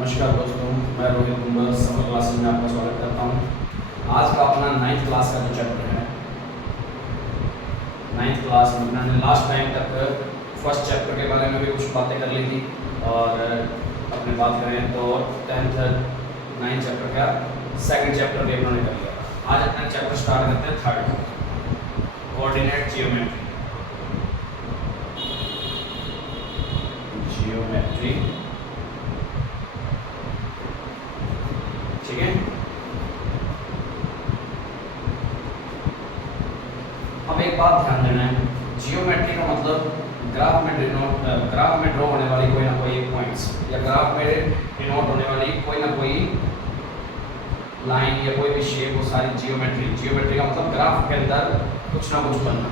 नमस्कार दोस्तों, मैं रोहित कुंबर समर क्लासेस में आपका स्वागत करता हूँ। आज का अपना 9th क्लास का जो चैप्टर है, 9th क्लास में मैंने लास्ट टाइम तक फर्स्ट चैप्टर के बारे में भी कुछ बातें कर ली थी और अपनी बात करें तो 10th 9th चैप्टर का सेकंड चैप्टर भी उन्होंने कर लिया। आज अपना चैप्टर स्टार्ट करते हैं थर्ड, कोऑर्डिनेट जियोमेट्री। ठीक है, अब एक बात ध्यान देना है, जियोमेट्री का मतलब ग्राफ में ड्रॉ होने वाली कोई ना कोई पॉइंट्स या ग्राफ में डिनोट होने वाली कोई ना कोई लाइन या कोई भी शेप, वो सारी जियोमेट्री का मतलब ग्राफ के अंदर कुछ ना कुछ बनना,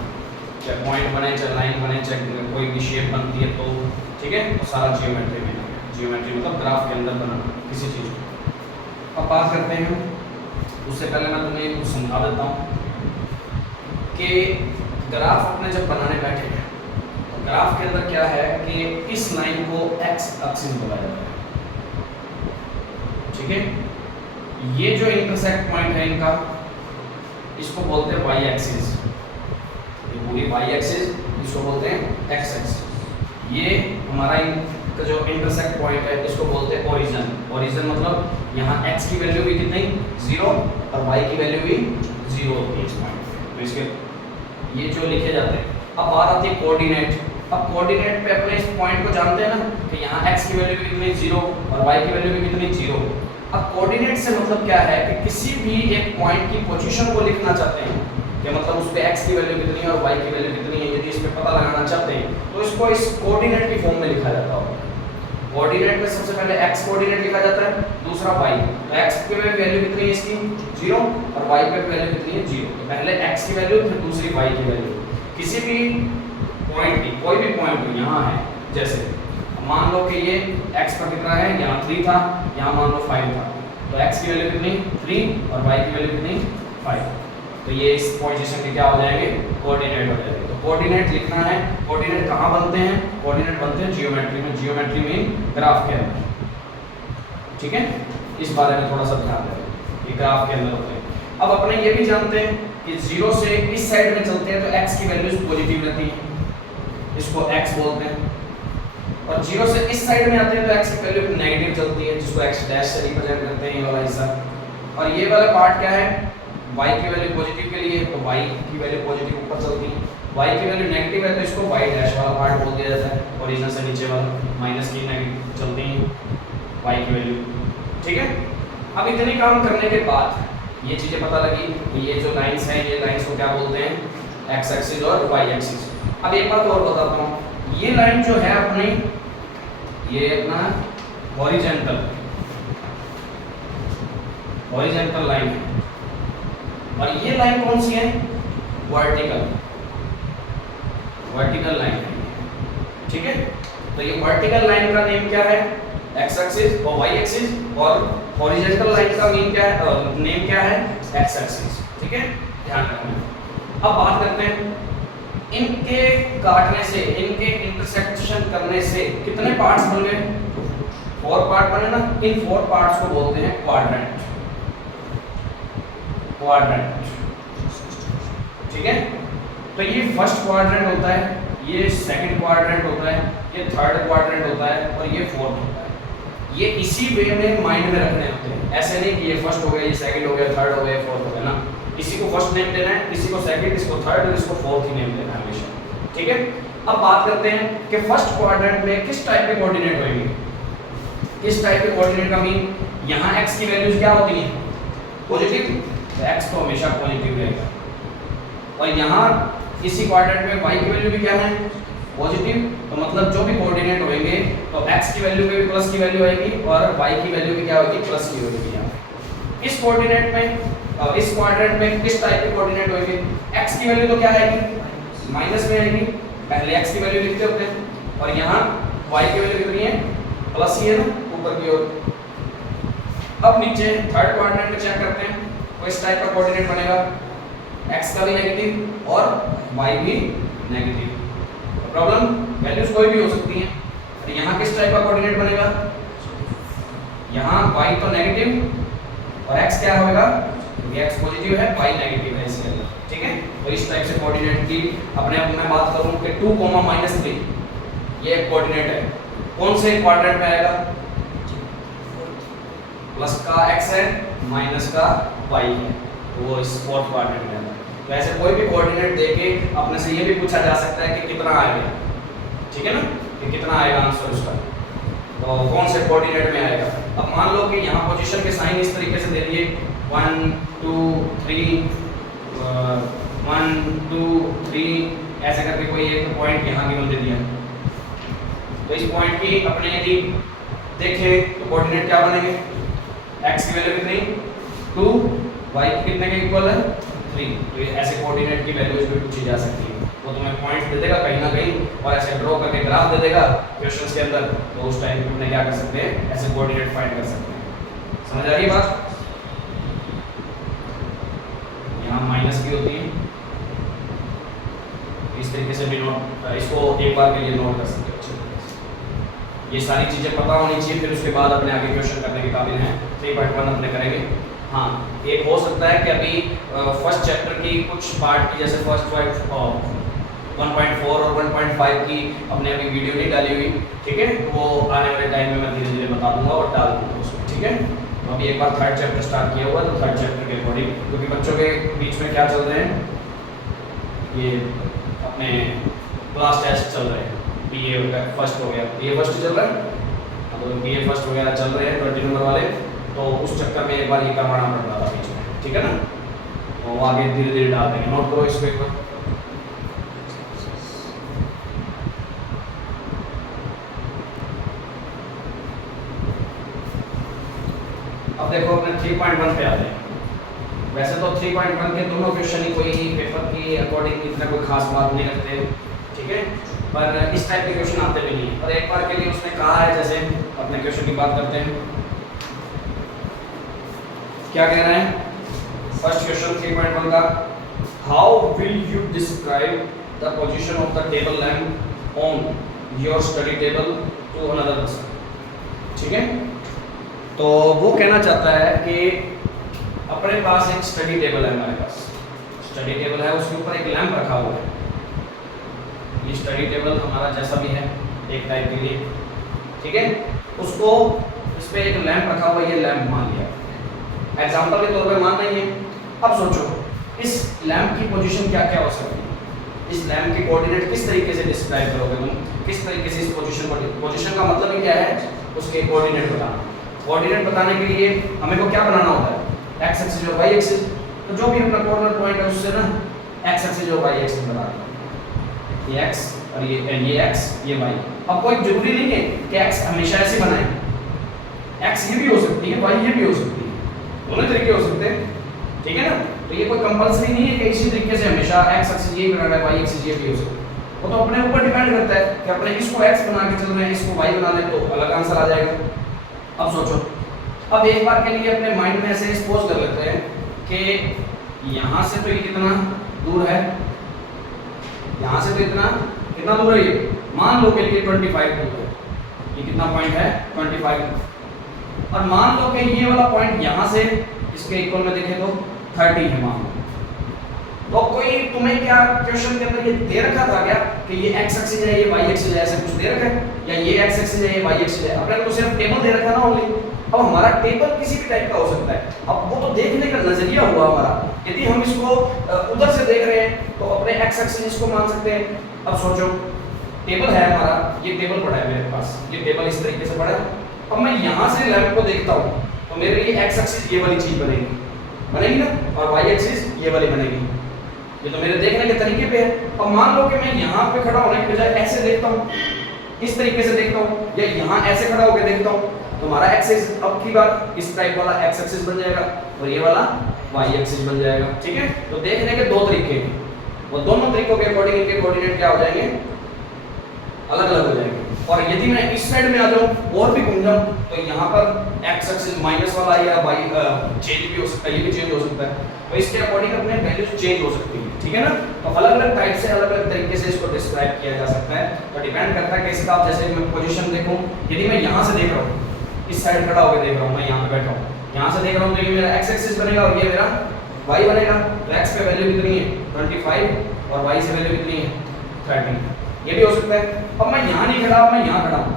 चाहे पॉइंट बने, चाहे लाइन बने, चाहे कोई भी शेप बनती है तो ठीक है, वो सारा जियोमेट्री में है। जियोमेट्री मतलब ग्राफ के अंदर बनाना किसी चीज़ को। अब बात करते हैं, उससे पहले मैं तुम्हें कुछ समझा देता हूँ कि ग्राफ अपने जब बनाने बैठे हैं तो ग्राफ के अंदर क्या है कि इस लाइन को एक्स एक्सिस बोला जाता है। ठीक है, ये जो इंटरसेक्ट पॉइंट है इनका, इसको बोलते हैं वाई एक्सिस। ये पूरी वाई एक्सिस, इसको बोलते हैं एक्स एक्सिस। ये हमारा का जो इंटरसेक्ट पॉइंट है इसको बोलते हैं ओरिजिन। ओरिजिन मतलब यहाँ x की वैल्यू भी कितनी 0 और y की वैल्यू भी 0 होती है इस पॉइंट पे। तो इसके ये जो लिखे जाते हैं। अब बात आती है कोऑर्डिनेट। अब कोऑर्डिनेट पे अपने इस पॉइंट को जानते हैं ना कि यहाँ x की वैल्यू भी कितनी 0 और y की वैल्यू भी कितनी 0। अब कोऑर्डिनेट से मतलब क्या है कि किसी भी एक पॉइंट की पोजीशन को लिखना चाहते हैं कि मतलब उस पे x की वैल्यू कितनी है और y की वैल्यू कितनी है, यदि इस पे पता लगाना चाहते हैं तो इसको इस कोऑर्डिनेट की फॉर्म में लिखा जाता है। कोऑर्डिनेट में सबसे पहले x कोऑर्डिनेट लिखा जाता है, दूसरा y। तो x पे वैल्यू कितनी है इसकी 0 और y पे वैल्यू कितनी है 0। तो पहले x की वैल्यू फिर दूसरी y की वैल्यू। किसी भी पॉइंट की, कोई भी पॉइंट यहाँ है, जैसे मान लो कि ये x पर कितना है, यहाँ 3 था, यहाँ मान लो 5 था, तो x की वैल्यू कितनी 3 और y की वैल्यू कितनी 5। तो ये इस पोजीशन के क्या हो जाएंगे, कोऑर्डिनेट हो जाएंगे। तो कोऑर्डिनेट लिखना है। कोऑर्डिनेट कहाँ बनते हैं, कोऑर्डिनेट बनते हैं जियोमेट्री में। जियोमेट्री में ग्राफ के अंदर। ठीक है, इस बारे में थोड़ा सा ध्यान दें, ये ग्राफ के अंदर होते हैं। अब अपने ये भी जानते हैं कि 0 से इस साइड में चलते हैं तो x की वैल्यू पॉजिटिव रहती है, इसको x बोलते हैं। और 0 से इस साइड में आते हैं तो x की वैल्यू नेगेटिव चलती है, जिसको x डैश से रिप्रेजेंट करते हैं, ये वाला हिस्सा। और ये वाला पार्ट क्या है, y की वैल्यू पॉजिटिव के लिए, तो y की वैल्यू पॉजिटिव ऊपर चलती है। y की वैल्यू नेगेटिव है तो इसको y डैश वाला पार्ट बोल दिया जाता है, ओरिजिन से नीचे वाला माइनस की नेगेटिव चलती है y की वैल्यू। ठीक है, अब इतने काम करने के बाद ये चीजें पता लगी कि ये जो लाइंस हैं, ये लाइंस को क्या बोलते हैं, x एक्सिस और y एक्सिस। अब एक बात और बताता हूँ, ये लाइन जो है अपनी, ये अपना हॉरिजॉन्टल लाइन है और ये लाइन कौन सी है, वर्टिकल लाइन है। ठीक है, तो ये वर्टिकल लाइन का नेम क्या है, x एक्सिस और y एक्सिस, और हॉरिजॉन्टल लाइन का नेम क्या है, x एक्सिस। ठीक है, ध्यान रखना। अब बात करते हैं, इनके काटने से, इनके इंटरसेक्शन करने से कितने पार्ट्स बन गए, 4 पार्ट बने ना। इन 4 पार्ट्स को बोलते हैं क्वाड्रेंट। ठीक है, तो ये फर्स्ट क्वाड्रेंट होता है, ये सेकंड क्वाड्रेंट होता है, ये थर्ड क्वाड्रेंट होता है और ये फोर्थ होता है। ये इसी वे में माइंड में रखने होते हैं, ऐसे नहीं कि ये फर्स्ट हो गया, ये सेकंड हो गया, थर्ड हो गया, फोर्थ हो गया ना। किसी को फर्स्ट नेम देना है, किसी को सेकंड, किसी को थर्ड और इसको फोर्थ ही नेम देना है हमेशा। ठीक है, अब बात करते हैं कि फर्स्ट क्वाड्रेंट में किस टाइप के कोऑर्डिनेट होंगे। किस टाइप के कोऑर्डिनेट का मीन, यहाँ x की वैल्यूज क्या होती है, पॉजिटिव, तो x तो हमेशा पॉजिटिव रहेगा। और यहाँ इसी क्वाड्रेंट में y की वैल्यू भी क्या है, पॉजिटिव, तो मतलब जो भी कोऑर्डिनेट होंगे तो x की वैल्यू पे भी प्लस की वैल्यू आएगी और y की वैल्यू भी क्या होगी, प्लस की होगी। यहाँ इस कोऑर्डिनेट में, इस क्वाड्रेंट में किस टाइप के कोऑर्डिनेट होंगे, x की वैल्यू तो क्या आएगी, माइनस में आएगी, पहले x की वैल्यू लिखते होते हैं, और यहाँ y की वैल्यू कितनी है, प्लस ही है ना, ऊपर की ओर। अब नीचे थर्ड क्वाड्रेंट में चेक करते हैं, तो इस टाइप का कोऑर्डिनेट बनेगा, x का भी नेगेटिव और y भी नेगेटिव। प्रॉब्लम, वैल्यूज कोई भी हो सकती हैं। तो यहाँ किस टाइप का कोऑर्डिनेट बनेगा, यहाँ y तो नेगेटिव और x क्या होगा, क्योंकि x पॉजिटिव है y नेगेटिव है इसके अंदर, ठीक है। तो इस टाइप से कोऑर्डिनेट की अपने आप मैं बात करूं कि 2, -3 ये एक कोऑर्डिनेट है, कौन से क्वाड्रेंट में आएगा, प्लस का x है माइनस का y है, वो इस फोर्थ क्वाड्रेंट में आएगा। तो ऐसे कोई भी कोऑर्डिनेट देके अपने से ये भी पूछा जा सकता है कि कितना आएगा, ठीक है ना, कि कितना आएगा आंसर उसका, तो कौन से कोऑर्डिनेट में आएगा। अब मान लो कि यहाँ पोजीशन के साइन इस तरीके से दे दिए 1 2 3 1 2 3 ऐसे करके कोई एक पॉइंट यहाँ गिवन दे दिया, तो इस पॉइंट की अपने यदि देखें तो कोऑर्डिनेट क्या बनेंगे, x की वैल्यू कितनी 2, y कितने के इक्वल है 3। तो ये ऐसे कोऑर्डिनेट की वैल्यूज भी पूछी जा सकती है, वो तुम्हें पॉइंट दे देगा कहीं ना कहीं और ऐसे ड्रॉ करके ग्राफ दे देगा क्वेश्चंस के अंदर, तो उस टाइम पे अपने क्या कर सकते हैं, ऐसे कोऑर्डिनेट फाइंड कर सकते हैं। समझ आ रही है बात, यहाँ माइनस की होती है, इस तरीके से भी नोट, इसको एक बार के लिए नोट कर सकते हो। ये सारी चीजें पता होनी चाहिए, फिर उसके बाद अपने आगे क्वेश्चन करने के काबिल हैं। 3.1 अपने करेंगे। हाँ, एक हो सकता है कि अभी फर्स्ट चैप्टर की कुछ पार्ट की, जैसे फर्स्ट 1.4 और 1.5 की अपने अभी वीडियो नहीं डाली हुई, ठीक है, वो आने वाले टाइम में मैं धीरे धीरे बता दूंगा और डाल दूंगा उसमें, ठीक है। तो अभी एक बार थर्ड चैप्टर स्टार्ट किया हुआ, तो थर्ड चैप्टर के अकॉर्डिंग, क्योंकि बच्चों के बीच में क्या चल रहे हैं, ये अपने क्लास टेस्ट चल रहे हैं, BA फर्स्ट हो गया, BA फर्स्ट चल रहा है, तो BA फर्स्ट वगैरह चल रहे हैं 20 नंबर वाले, तो उस चक्कर में एक बार ये करवाना पड़ रहा था बीच में, ठीक है ना, तो आगे धीरे धीरे डाल देंगे। नोट करो इस पेपर। अब देखो अपने 3.1 पे आते हैं। वैसे तो 3.1 के दोनों क्वेश्चन ही कोई पेपर की अकॉर्डिंग इतना कोई खास बात नहीं रखते, ठीक है, पर इस टाइप के क्वेश्चन आते भी नहीं, पर एक बार के लिए उसने कहा है, जैसे अपने क्वेश्चन की बात करते हैं, क्या कह रहे हैं, फर्स्ट क्वेश्चन 3.1 का, how will you describe the position of the table lamp on your study table to another person, ठीक है। तो वो कहना चाहता है कि अपने पास एक स्टडी टेबल है, हमारे पास स्टडी टेबल है, उसके ऊपर एक लैंप रखा हुआ है, ये स्टडी टेबल हमारा जैसा भी है एक टाइप के लिए, ठीक है, उसको इस पे एक लैंप रखा हुआ, ये लैंप मान लिया एग्जांपल के तौर पे मान नहीं है। अब सोचो इस लैंप की पोजीशन क्या क्या हो सकती है, इस लैंप के कोऑर्डिनेट किस तरीके से डिस्क्राइब करोगे तुम, किस तरीके से इस पोजीशन को, पोजीशन का मतलब ही क्या है, उसके कोऑर्डिनेट बताना। कोऑर्डिनेट बताने के लिए हमें को क्या बनाना होता है, एक्स एक्सिस और वाई एक्सिस, तो जो भी अपना कॉर्नर पॉइंट है उससे ना एक्स एक्सिस और वाई एक्सिस बना दो, ये x और ये x ये y। अब कोई जरूरी नहीं है कि x हमेशा ऐसे बनाए, x ये भी हो सकती है, y ये भी हो सकती है, दोनों तरीके हो सकते हैं, ठीक है ना। तो ये कोई कंपलसरी नहीं है कि इसी तरीके से हमेशा x एक्सिस ये बनाना है, y एक्सिस ये भी हो सकता है, वो तो अपने ऊपर डिपेंड करता है कि अपने इसको x बना के चल रहे हैं, इसको y बना लें तो अलग आंसर आ जाएगा। अब सोचो, अब एक बार के लिए अपने माइंड में ऐसे सपोज कर लेते हैं कि यहाँ से तो ये कितना दूर है, यहाँ से तो कितना दूर है, ये मान लो के लिए 25 दूर है, ये कितना पॉइंट है 25, और मान लो कि ये वाला पॉइंट यहाँ से इसके इक्वल में देखें तो 30 है मान लो। तो कोई तुम्हें क्या क्वेश्चन के अंदर ये दे रखा था क्या कि ये x एक्सिस है, ये y एक्सिस है, ऐसे कुछ दे रखा है, या ये x एक्सिस है, ये y एक्सिस है, अपने को सिर्फ टेबल दे रखा ना ओनली। अब हमारा टेबल किसी भी टाइप का हो सकता है, अब वो तो देखने का नजरिया हुआ हमारा, यदि हम इसको उधर से देख रहे हैं तो अपने x एक्सिस इसको मान सकते हैं। अब सोचो टेबल है हमारा, ये टेबल पड़ा है मेरे पास, ये टेबल इस तरीके से पड़ा है, अब मैं यहाँ से लैंप को देखता हूँ तो मेरे लिए x एक्सिस ये वाली चीज बनेगी ना, और y एक्सिस ये वाली बनेगी, ये तो मेरे देखने के तरीके पे है। अब मान लो कि मैं यहाँ पे खड़ा होने के बजाय ऐसे देखता हूँ, इस तरीके से देखता हूँ, या यहाँ ऐसे खड़ा होकर देखता हूँ, तो हमारा एक्सिस अब की बार इस टाइप वाला x एक्सिस बन जाएगा और ये वाला y एक्सिस बन जाएगा, ठीक है। तो देखने के दो तरीके हैं, वो दोनों तरीकों के अकॉर्डिंग इनके कोऑर्डिनेट क्या हो जाएंगे, अलग अलग हो जाएंगे। और यदि मैं इस साइड में आ जाऊँ और भी घूम जाऊँ तो यहाँ पर x एक्सिस माइनस वाला या y चेंज भी हो सकता है, ये भी चेंज हो सकता है, तो इसके अकॉर्डिंग अपने वैल्यूज चेंज हो सकती है, ठीक है ना। तो अलग अलग टाइप से अलग अलग तरीके से इसको डिस्क्राइब किया जा सकता है, तो डिपेंड करता है कि इसका आप जैसे मैं पोजीशन देखूं, यदि मैं यहाँ से देख रहा हूँ इस साइड खड़ा होकर देख रहा हूँ, मैं यहाँ पे बैठा हूँ, यहाँ से देख रहा हूँ तो ये मेरा x एक्सिस बनेगा और ये मेरा y बनेगा। तो x पे वैल्यू कितनी है 25 और y से वैल्यू कितनी है 30, ये भी हो सकता है। अब मैं यहाँ नहीं खड़ा, मैं यहाँ खड़ा हूँ,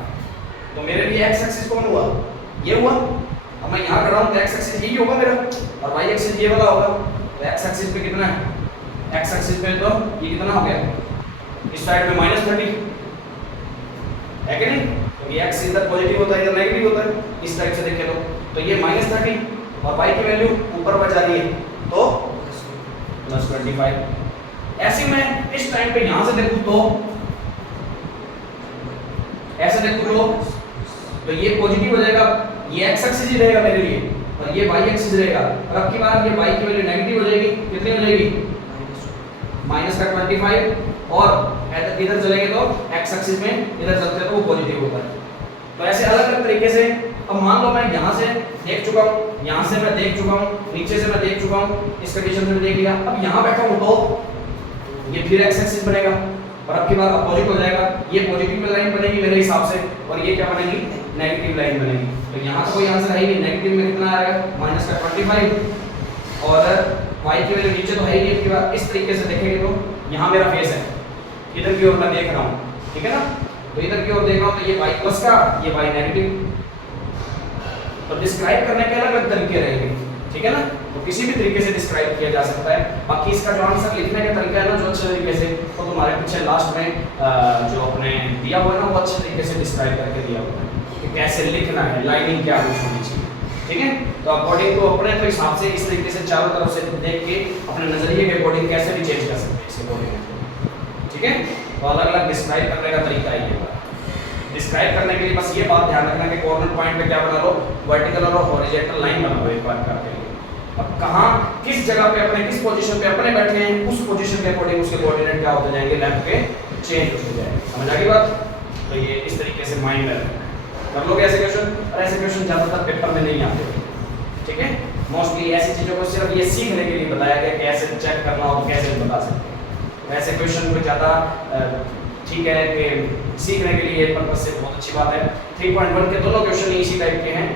तो मेरे लिए x एक्सिस कौन हुआ, ये हुआ। अब मैं यहाँ खड़ा हूँ तो x एक्सिस यही होगा मेरा और y एक्सिस ये वाला होगा। तो x एक्सिस पे कितना है, x एक्सिस पे तो ये कितना हो गया, इस साइड पे -30 है कि नहीं, तो ये x इधर पॉजिटिव होता है इधर नेगेटिव होता है, इस टाइप से देखें तो ये -30 और y की वैल्यू ऊपर बचा रही है तो +25। ऐसे मैं इस टाइम पे यहां से देखूं तो ऐसे देखूं तो ये पॉजिटिव हो जाएगा, ये x एक्सिस ही रहेगा मेरे लिए और ये y एक्सिस रहेगा। और अब की बार ये y की वैल्यू नेगेटिव हो जाएगी, कितनी हो जाएगी -25 और इधर चलेंगे तो x एक्सिस में इधर चलते हैं तो वो पॉजिटिव होता है। तो ऐसे अलग अलग तरीके से। अब मान लो मैं यहाँ से देख चुका हूँ, यहाँ से मैं देख चुका हूँ, नीचे से मैं देख चुका हूँ, इस कंडीशन में देख लिया। अब यहाँ बैठा हूँ तो ये फिर x एक्सिस बनेगा और अब की बार अपोजिट हो जाएगा, ये पॉजिटिव लाइन बनेगी मेरे हिसाब से और ये क्या बनेगी नेगेटिव लाइन बनेगी। तो यहाँ तो कोई आंसर है ही नहीं, नेगेटिव में कितना आएगा -25 और y की वैल्यू नीचे तो है ही नहीं। बार इस तरीके से देखेंगे तो यहाँ मेरा फेस है, इधर की ओर मैं देख रहा हूँ, ठीक है ना, तो इधर की ओर देख रहा हूँ तो ये y प्लस का, ये y नेगेटिव। तो डिस्क्राइब करने के अलग अलग तरीके रहेंगे, ठीक है ना, तो किसी भी तरीके से डिस्क्राइब किया जा सकता है। बाकी इसका जो आंसर लिखने का तरीका है ना जो अच्छे तरीके से, तो तुम्हारे पीछे लास्ट में जो अपने दिया हुआ है ना वो अच्छे तरीके से डिस्क्राइब करके दिया हुआ है कि कैसे लिखना है, लाइनिंग क्या कुछ होनी चाहिए, ठीक है। तो अकॉर्डिंग टू अपने तो हिसाब से इस तरीके से चारों तरफ से देख के अपने नजरिए के अकॉर्डिंग कैसे भी चेंज कर सकते हैं इस अकॉर्डिंग, ठीक है। तो अलग अलग डिस्क्राइब करने का तरीका है ये। डिस्क्राइब करने के लिए बस ये बात ध्यान रखना कि कॉर्नर पॉइंट पे क्या बना लो, वर्टिकल और हॉरिजॉन्टल लाइन बना लो एक बार करके। अब कहाँ किस जगह पे अपने किस पोजीशन पे अपने बैठे हैं उस पोजीशन के अकॉर्डिंग उसके कोऑर्डिनेट क्या होते जाएंगे, लेफ्ट पे चेंज होते जाएंगे। समझ आ गई बात। तो ये इस तरीके से माइंड में कर लोगे ऐसे क्वेश्चन, और ऐसे क्वेश्चन ज्यादातर पेपर में नहीं आते, ठीक है। मोस्टली ऐसी चीजों को सिर्फ ये सीखने के लिए बताया गया कि ऐसे चेक करना हो तो कैसे बता सकते हैं। ऐसे क्वेश्चन को ज्यादा ठीक है कि सीखने के लिए पर्पस से बहुत अच्छी बात है। 3.1 के दोनों क्वेश्चन इसी टाइप के हैं,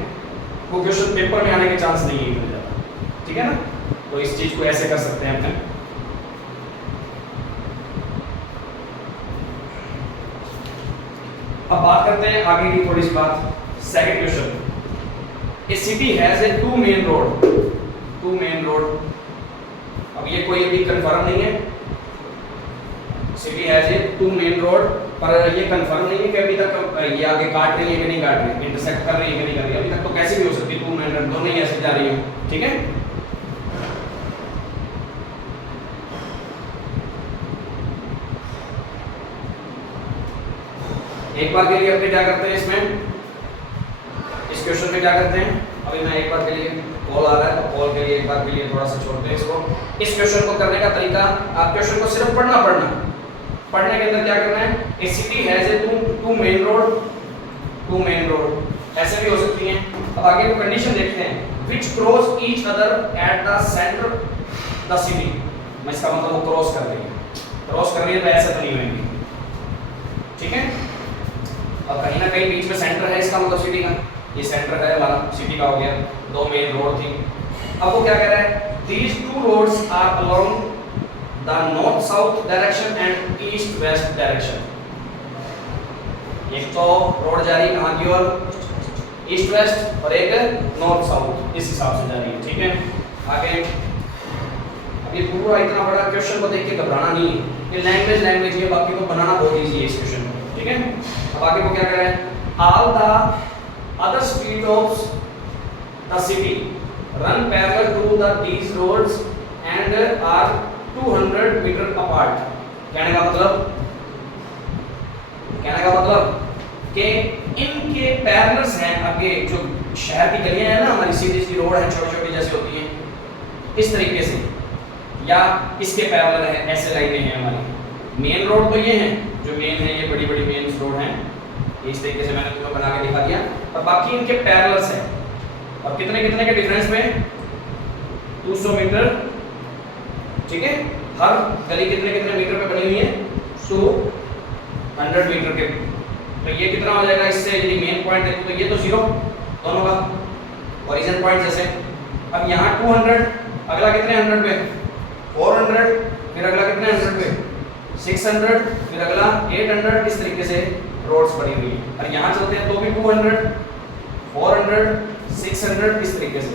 वो क्वेश्चन पेपर में आने के चांस नहीं है इतना ज्यादा, ठीक है ना। तो इस चीज को ऐसे कर सकते हैं अपने। अब बात करते हैं आगे की थोड़ी सी बात। Second question, a city has a two main road. अब ये कोई अभी कंफर्म नहीं है, city has a two main road, पर ये कंफर्म नहीं है कि अभी तक ये आगे काट रही है कि नहीं काट रही है, इंटरसेक्ट कर रही है कि नहीं कर रही है। अभी तक तो कैसे भी हो सकती है, टू मेन रोड दोनों ही ऐसे जा रही है, ठीक है। एक बार के लिए अपने क्या करते हैं इसमें, इस क्वेश्चन में क्या करते हैं, अभी मैं एक बार के लिए कॉल आ रहा है तो कॉल के लिए एक बार के लिए थोड़ा सा छोड़ते हैं इसको। इस क्वेश्चन को करने का तरीका, आप क्वेश्चन को सिर्फ पढ़ने के अंदर क्या करना है, a city has a two main road, ऐसे भी हो सकती हैं। अब आगे को कंडीशन देखते हैं, which cross each other at the centre the city. मैं इसका मतलब वो क्रॉस कर रही है तो ऐसे तो नहीं होंगी, ठीक है। अब कहीं ना कहीं बीच में सेंटर है, इसका मतलब सिटी का, ये सेंटर है हमारा सिटी का हो गया, दो मेन रोड थी। अब वो क्या कह रहा है, these two roads are along the north south direction and east west direction। एक तो रोड जा रही है कहाँ की ओर, ईस्ट वेस्ट, और एक नॉर्थ साउथ, इस हिसाब से जा रही है, ठीक है। आगे अब ये पूरा इतना बड़ा क्वेश्चन को देख के घबराना नहीं है, ये लैंग्वेज है, बाकी को बनाना बहुत इजी है इस क्वेश्चन को, ठीक है। अब आगे को क्या कह रहा है, all the other street of the city run parallel to these roads and are 200 meter apart। कहने का मतलब कि इनके पैरेलल्स हैं, आगे जो शहर की गलियां हैं ना हमारी, सीधी सी रोड है, छोटी-छोटी जैसी होती हैं इस तरीके से, या इसके पैरेलल है, ऐसे लाइनें हैं हमारी। मेन रोड तो ये हैं जो मेन है, ये बड़ी मेन रोड हैं, इस तरीके से मैंने तुम्हें बना के दिखा दिया। और बाकी इनके पैरेलल्स हैं, और कितने के डिफरेंस में, 200 मीटर, ठीक है। हर गली कितने मीटर पे बनी हुई है, 200 मीटर के। तो ये कितना हो जाएगा, इससे यदि मेन पॉइंट देखो तो ये तो 0, दोनों का ओरिजिन पॉइंट जैसे। अब यहाँ 200, अगला कितने 100 पे 400, फिर अगला कितने 100 पे 600, फिर अगला 800, इस तरीके से रोड्स बनी हुई है। और यहाँ चलते हैं तो भी 200, 400, 600, इस तरीके से।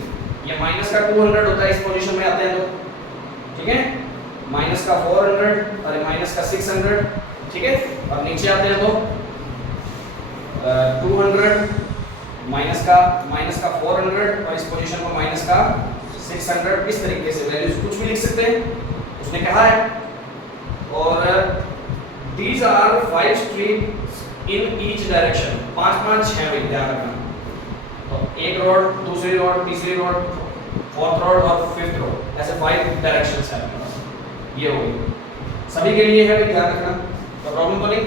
ये माइनस का 200 होता है इस पोजीशन में आते हैं तो, ठीक है, माइनस का 400 और माइनस का 600, ठीक है। और नीचे आते हैं तो 200 माइनस का 400 और इस पोजीशन को माइनस का 600, इस तरीके से वैल्यूज कुछ भी लिख सकते हैं, उसने कहा है। और these are 5 streets in each direction, 5 6 में ध्यान रखना। तो एक रोड, दूसरी रोड, तीसरी रोड, फोर्थ रोड और फिफ्थ रोड, ऐसे 5 डायरेक्शंस हैं आपके पास। ये हो गई, सभी के लिए है, भी ध्यान रखना, तो प्रॉब्लम तो नहीं।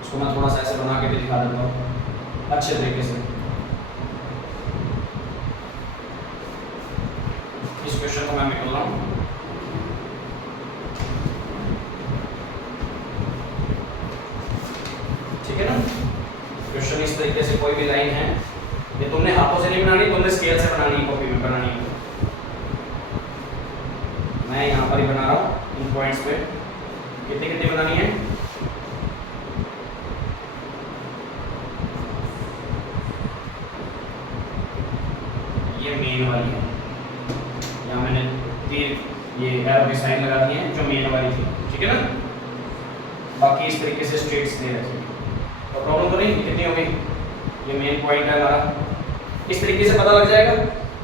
इसको मैं थोड़ा सा ऐसे बना के भी दिखा देता हूँ अच्छे तरीके से। इस क्वेश्चन को मैं निकाल रहा हूँ, ठीक है ना। क्वेश्चन इस तरीके से, कोई भी लाइन है, ये तुमने हाथों से नहीं बनानी, तुमने स्केल से बनानी है, कॉपी में बनानी है। मैं यहाँ पर ही बना रहा हूँ इन पॉइंट्स पे। कितनी कितनी बनानी है, ये मेन वाली है, यहाँ मैंने तीन ये एरो की साइन लगा दी है जो मेन वाली थी, ठीक है ना। बाकी इस तरीके से स्ट्रेट्स दे रखे, तो प्रॉब्लम तो नहीं। कितनी हो गई, ये मेन पॉइंट है हमारा, इस तरीके से पता लग जाएगा।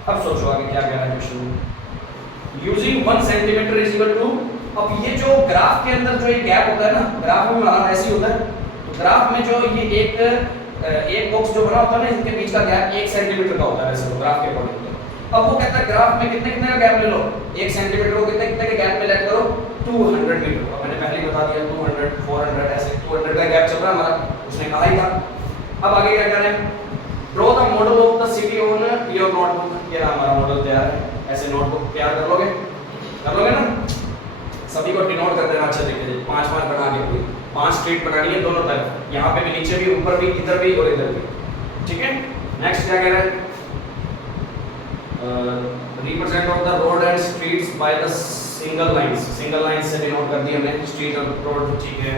अब सोचो आगे क्या कह रहा है क्वेश्चन में। Using 1 centimetre is equal to, अब ये जो ग्राफ के अंदर जो ये गैप होता है ना, ग्राफ में हमारा ऐसे ही होता है, तो ग्राफ में जो ये एक बॉक्स जो बना होता है ना, इसके बीच का गैप 1 सेंटीमीटर का होता है वैसे तो ग्राफ के अकॉर्डिंग। अब वो कहता है ग्राफ में कितने कितने का गैप ले लो, 1 सेंटीमीटर को कितने कितने के गैप में लेट करो, 200 मीटर। अब मैंने पहले ही बता दिया 200, 400, ऐसे 200 का गैप चल रहा है हमारा, उसने कहा ही था। अब आगे क्या कह रहे हैं, draw the model of the city on your notebook. ये रहा हमारा मॉडल तैयार है, ऐसे नोटबुक तैयार कर लोगे ना, सभी को डिनोट कर देना अच्छे तरीके से, 5 बना के पूरी 5 स्ट्रीट बनानी है दोनों तरफ, यहाँ पे भी, नीचे भी, ऊपर भी, इधर भी और इधर भी, ठीक है। नेक्स्ट क्या कह रहा है, represent of the road and streets by the single lines से डिनोट कर दी हमने स्ट्रीट और रोड, ठीक है।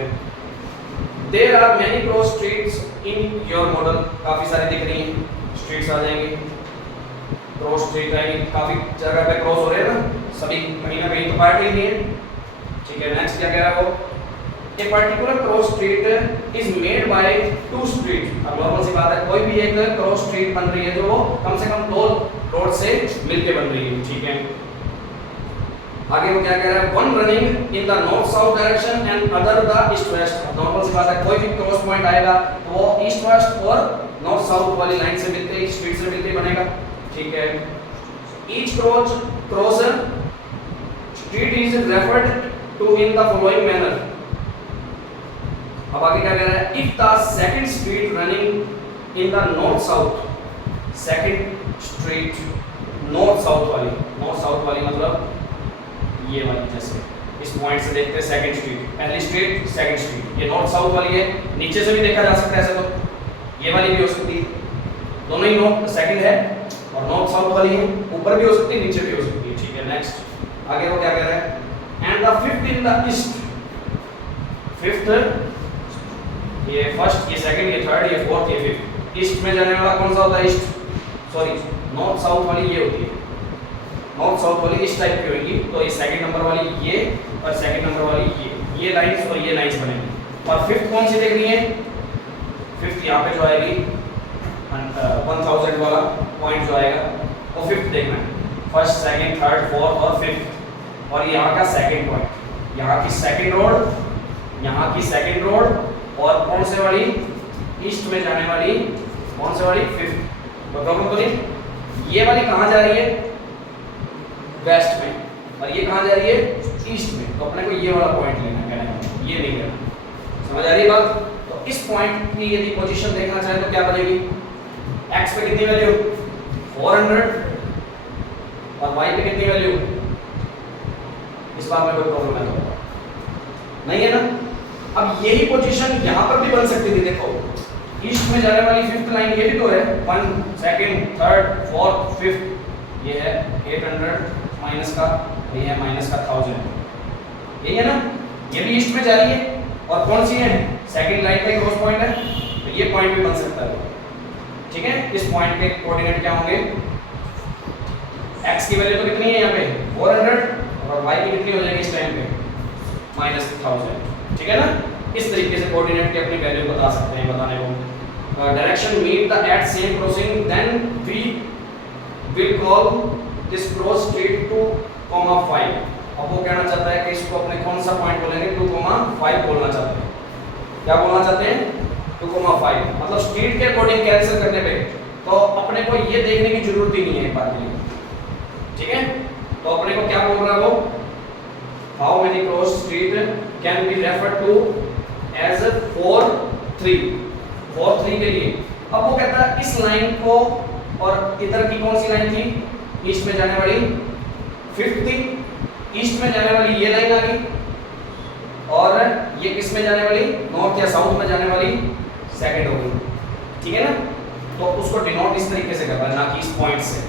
There are many cross streets in your model, काफी सारी दिख रही हैं स्ट्रीट्स आ जाएंगी, क्रॉस स्ट्रीट आएंगी, काफी जगह पे क्रॉस हो रहे हैं ना, सभी कहीं ना कहीं तो पार्ट ही नहीं है, ठीक है। नेक्स्ट क्या कह रहा है वो, a particular cross street is made by 2 street. अब नॉर्मल सी बात है, कोई भी एक क्रॉस स्ट्रीट बन रही है जो वो कम से कम 2 रोड से मिलके बन रही है, ठीक है। आगे वो क्या कह रहा है, one running in the north south direction and other the east west. Normal सी बात है, कोई भी क्रॉस पॉइंट आएगा तो वो ईस्ट वेस्ट और नॉर्थ साउथ वाली लाइन से मिलते ही, स्ट्रीट से मिलते बनेगा, ठीक है। Each cross street is referred to in the following manner. अब आगे क्या कह रहा है, if the second street running in the north south, second street north south वाली मतलब ये वाली, जैसे इस पॉइंट से देखते हैं सेकंड स्ट्रीट, पहली स्ट्रीट सेकंड स्ट्रीट, ये नॉर्थ साउथ वाली है, नीचे से भी देखा जा सकता है ऐसे, तो ये वाली भी हो सकती है, दोनों ही नॉर्थ सेकंड है और नॉर्थ साउथ वाली है, ऊपर भी हो सकती है नीचे भी हो सकती है, ठीक है। नेक्स्ट आगे वो क्या कह रहा है, and the fifth in the east, fifth ये फर्स्ट, ये सेकंड, ये थर्ड, ये फोर्थ, ये फिफ्थ, ईस्ट में जाने वाला कौन सा होता है, ईस्ट सॉरी नॉर्थ साउथ वाली ये होती है, नॉर्थ साउथ वाली इस टाइप की होगी, तो ये सेकंड नंबर वाली ये और सेकंड नंबर वाली ये लाइंस और ये लाइंस बनेंगी। और फिफ्थ कौन सी देखनी है, फिफ्थ यहाँ पे जो आएगी 1000 वाला पॉइंट जो आएगा वो फिफ्थ देखना है, फर्स्ट सेकंड थर्ड फोर्थ और फिफ्थ। और यहाँ का सेकंड पॉइंट, यहाँ की सेकंड रोड, यहाँ की सेकंड रोड, और कौन से वाली, ईस्ट में जाने वाली, कौन से वाली, फिफ्थ। तो प्रॉब्लम तो नहीं, ये वाली कहाँ जा रही है, वेस्ट में, और ये कहाँ जा रही है, ईस्ट में, तो अपने को ये वाला पॉइंट लेना है, कहने ये नहीं लेना, समझ आ रही है बात। तो इस पॉइंट की यदि पोजीशन देखना चाहे तो क्या बनेगी, x पे कितनी वैल्यू 400 और y पे कितनी वैल्यू, इस बात में कोई प्रॉब्लम है तो नहीं है ना। अब यही पोजीशन यहाँ पर भी बन सकती थी, देखो ईस्ट में जाने वाली फिफ्थ लाइन ये भी तो है, 1 सेकंड थर्ड फोर्थ फिफ्थ, ये है 800 माइनस का, ये है माइनस का 1000, यही है ना, ये भी ईस्ट में जा रही है और कौन सी है, सेकंड लाइन पे क्रॉस पॉइंट है, तो ये पॉइंट भी बन सकता है। ठीक है, इस पॉइंट के कोऑर्डिनेट क्या होंगे, x की वैल्यू तो कितनी है यहाँ पे 400 और y की कितनी हो जाएगी इस टाइम पे -1000। ठीक है ना, इस तरीके से कोऑर्डिनेट की अपनी वैल्यू बता सकते हैं बताने को। Direction meet the at same crossing then we will call this cross straight 2,5। अब वो कहना चाहता है कि इसको अपने कौन सा पॉइंट बोलेंगे, 2,5 बोलना चाहते हैं। क्या बोलना चाहते हैं, 2,5। मतलब स्ट्रेट के अकॉर्डिंग कैंसिल करने पे तो अपने को ये देखने की जरूरत ही नहीं है एक बार के लिए। ठीक है, तो अपने को क्या बोल रहा है वो, how many cross straight can be refer to as 4 3 4 3 के लिए। अब वो कहता है इस लाइन को, और इधर की कौन सी लाइन थी, ईस्ट में जाने वाली फिफ्थ थी, ईस्ट में जाने वाली ये लाइन आ गई, और ये किस में जाने वाली, नॉर्थ या साउथ में जाने वाली सेकंड हो गई। ठीक है ना, तो उसको डिनोट इस तरीके से करना है, ना कि इस पॉइंट से।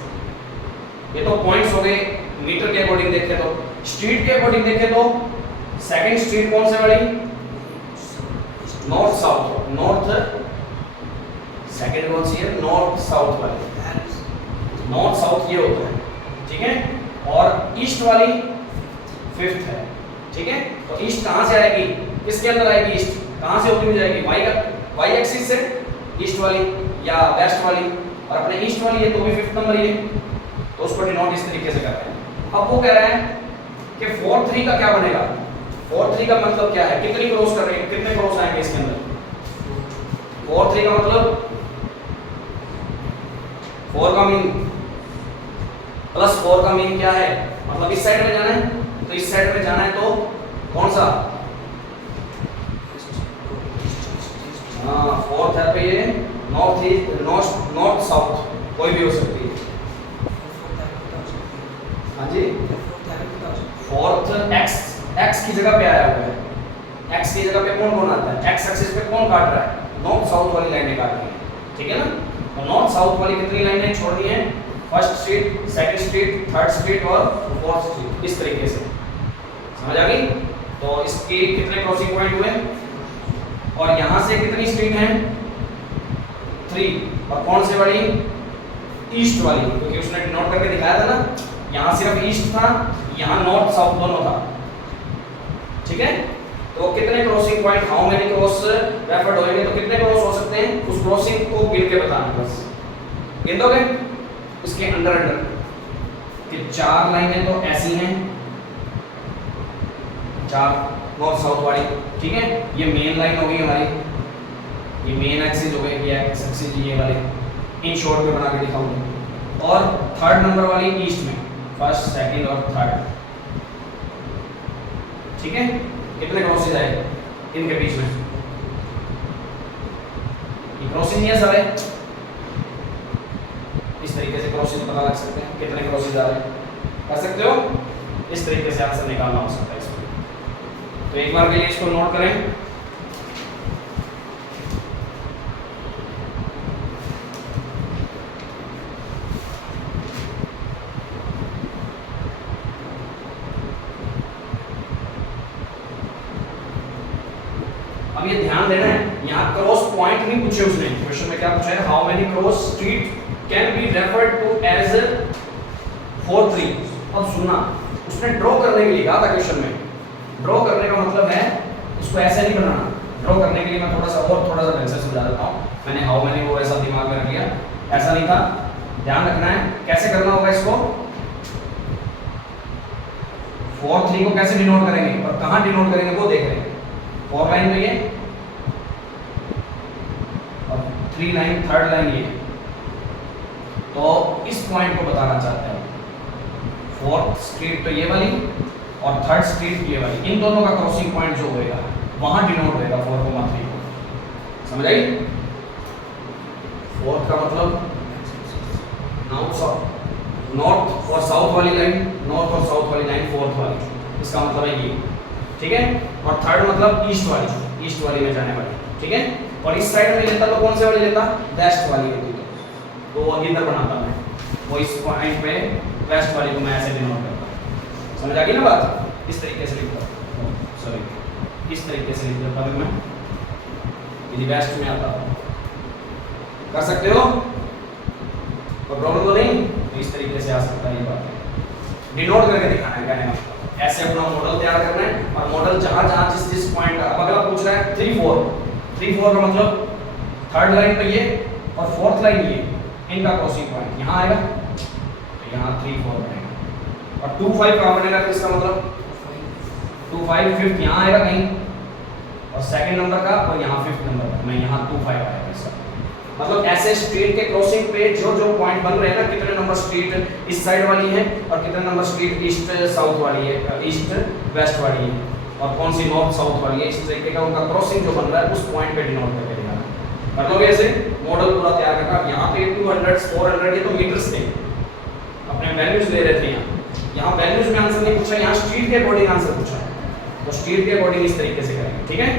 ये तो पॉइंट्स हो गए मीटर के अकॉर्डिंग देखे तो। स्ट्रीट के अकॉर्डिंग देखे तो सेकंड स्ट्रीट कौन से वाली, नॉर्थ साउथ, नॉर्थ सेकंड कौन सी है, नॉर्थ साउथ वाली, नॉर्थ साउथ ये होता है। ठीक है, और ईस्ट वाली फिफ्थ है। ठीक है, तो ईस्ट कहां से आएगी, किसके अंदर आएगी, ईस्ट कहां से होती हुई जाएगी, वाई एक्सिस से ईस्ट वाली या वेस्ट वाली, और अपने ईस्ट वाली है तो भी फिफ्थ नंबर ये, तो उसको डिनोट इस तरीके से करते हैं। अब वो कह रहा है कि 4 3 का क्या बनेगा, 4 3 का मतलब क्या है, कितनी क्रॉस कर रहे हैं, कितने क्रॉस आएंगे इसके अंदर, 4 3 का मतलब 4 का मीन प्लस 4 का मीन क्या है, मतलब इस साइड में जाना है, तो इस साइड में जाना है तो कौन सा, हाँ फोर्थ है, तो ये नॉर्थ ईस्ट नॉर्थ साउथ कोई भी हो सकती है। हाँ जी, फोर्थ एक्स की जगह पे आया हुआ है, एक्स की जगह पे कौन आता है, एक्स एक्सिस पे कौन काट रहा है, नॉर्थ साउथ वाली लाइनें काट रही है। ठीक है ना, तो नॉर्थ साउथ वाली कितनी लाइनें छोड़नी है, first street, second street, third street और फोर्थ स्ट्रीट, इस तरीके से समझ आ गई। तो इसके कितने क्रॉसिंग पॉइंट हुए, और यहां से कितनी स्ट्रीट है 3, और कौन से वाली, ईस्ट वाली, क्योंकि उसने नोट करके दिखाया था ना, यहां सिर्फ ईस्ट था, यहां नॉर्थ साउथ दोनों था। ठीक है, तो कितने crossing point, how many cross referred होंगे, तो कितने क्रॉस हो सकते हैं, उस क्रॉसिंग को गिन के बताना, बस गिन दोगे उसके अंडर कि 4 लाइनें तो ऐसी हैं, 4 नॉर्थ साउथ वाली। ठीक है, ये मेन लाइन हो गई हमारी, ये मेन एक्सिस हो गई, ये एक्स एक्सिस ये वाले, इन शॉर्ट में बना के दिखाऊंगा। और थर्ड नंबर वाली ईस्ट में, फर्स्ट सेकंड और थर्ड। ठीक है, कितने क्रॉसेज आए इनके बीच में, ये क्रॉसिंग नहीं है सारे, इस तरीके से क्रॉसिंग पता लग सकते हैं, कितने क्रॉसेज आ रहे हैं, कर सकते हो, इस तरीके से आंसर निकालना हो सकता है इसमें। तो एक बार के लिए इसको नोट करें, अब ये ध्यान देना है, यहाँ क्रॉस पॉइंट नहीं पूछे उसने, क्वेश्चन में क्या पूछा है, how many cross street can be referred to as 4 3। अब सुनना, उसने ड्रॉ करने के लिए कहा था क्वेश्चन में, ड्रॉ करने का मतलब है इसको ऐसे नहीं बनाना। ड्रॉ करने के लिए मैं थोड़ा सा ढंग से समझा देता हूँ, मैंने हाउ मेनी वो ऐसा दिमाग में रख लिया, ऐसा नहीं था, ध्यान रखना है कैसे करना होगा इसको। 4 3 को कैसे डिनोट करेंगे और कहाँ डिनोट करेंगे वो देख रहे हैं। 4 लाइन में ये और 3 लाइन, थर्ड लाइन ये, तो इस पॉइंट को बताना चाहते हैं। 4th स्ट्रीट तो ये वाली और 3rd स्ट्रीट ये वाली, इन दोनों का क्रॉसिंग पॉइंट जो होएगा वहां डिनोट होएगा 4,3 को, समझ आई। 4th का मतलब नॉर्थ और साउथ वाली लाइन, नॉर्थ और साउथ वाली लाइन 4th वाली, इसका मतलब है ये, ठीक है। और 3rd मतलब ईस्ट वाली, ईस्ट वाली में जाने वाली, ठीक है। और इस साइड में लेता तो कौन से वाली लेता, वेस्ट वाली होती तो वो इधर बनाता मैं, वो इस पॉइंट पे वेस्ट वाली को मैं ऐसे डिनोट करता। समझ आ गई ना बात? इस तरीके से लिखता, सॉरी इस तरीके से लिख देता हूं मैं, यदि वेस्ट में आता कर सकते हो, कोई प्रॉब्लम तो नहीं। तो इस तरीके से आ सकता है, ये बात डिनोट करके दिखाना है, कहने का ऐसे अपना मॉडल तैयार करना है। और मॉडल जहां जहां जिस पॉइंट का, अब अगला पूछ रहा है 3 4 का मतलब थर्ड लाइन पे ये और फोर्थ लाइन ये, इनका क्रॉसिंग पॉइंट यहाँ आएगा, तो यहाँ 3 4 बनेगा। और 2 5 कहाँ बनेगा, तो इसका मतलब 2 5 फिफ्थ यहाँ आएगा कहीं, और सेकंड नंबर का और यहाँ फिफ्थ नंबर का, मैं यहाँ 2 5 आएगा इसका मतलब। ऐसे स्ट्रीट के क्रॉसिंग पे जो जो पॉइंट बन रहे हैं ना, कितने नंबर स्ट्रीट इस साइड वाली है और कितने नंबर स्ट्रीट ईस्ट साउथ वाली है, ईस्ट वेस्ट वाली है, और कौन सी नॉर्थ साउथ वाली है, इस तरीके का उनका क्रॉसिंग जो बन रहा है उस पॉइंट पे डिनोट करके दिखाना। कर लोगे ऐसे मॉडल पूरा तैयार करना। यहाँ पे 200 400 ये तो मीटर्स थे, अपने वैल्यूज ले रहे थे। यहाँ वैल्यूज में आंसर नहीं पूछा, यहाँ स्ट्रीट के अकॉर्डिंग आंसर पूछा है, तो स्ट्रीट के अकॉर्डिंग इस तरीके से करेंगे, ठीक है।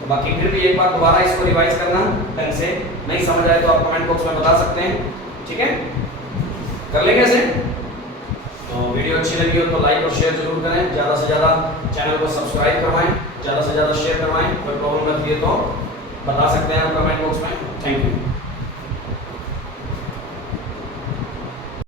तो बाकी फिर भी एक बार दोबारा इसको रिवाइज करना ढंग से, नहीं समझ आए तो आप कमेंट बॉक्स में बता सकते हैं, ठीक है। कर लेंगे ऐसे। तो वीडियो अच्छी लगी हो तो लाइक और शेयर जरूर करें, ज़्यादा से ज़्यादा चैनल को सब्सक्राइब करवाएं, ज़्यादा से ज़्यादा शेयर करवाएं। कोई प्रॉब्लम लगती है तो बता सकते हैं आप कमेंट बॉक्स में। Thank you.